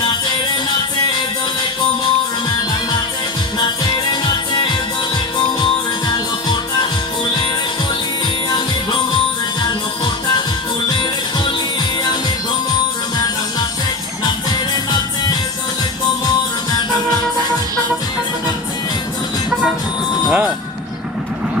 নাচে রে নাচে দোলে কোমর ম্যাডাম নাচে নাচে রে নাচে দোলে কোমর জানো ফোটা ফুলের কলি আমি ভ্রমর জানো ফোটা ফুলের কলি আমি ভ্রমর ম্যাডাম নাচে নাচে রে নাচে দোলে কোমর ম্যাডাম নাচে নাচে রে নাচে দোলে কোমর।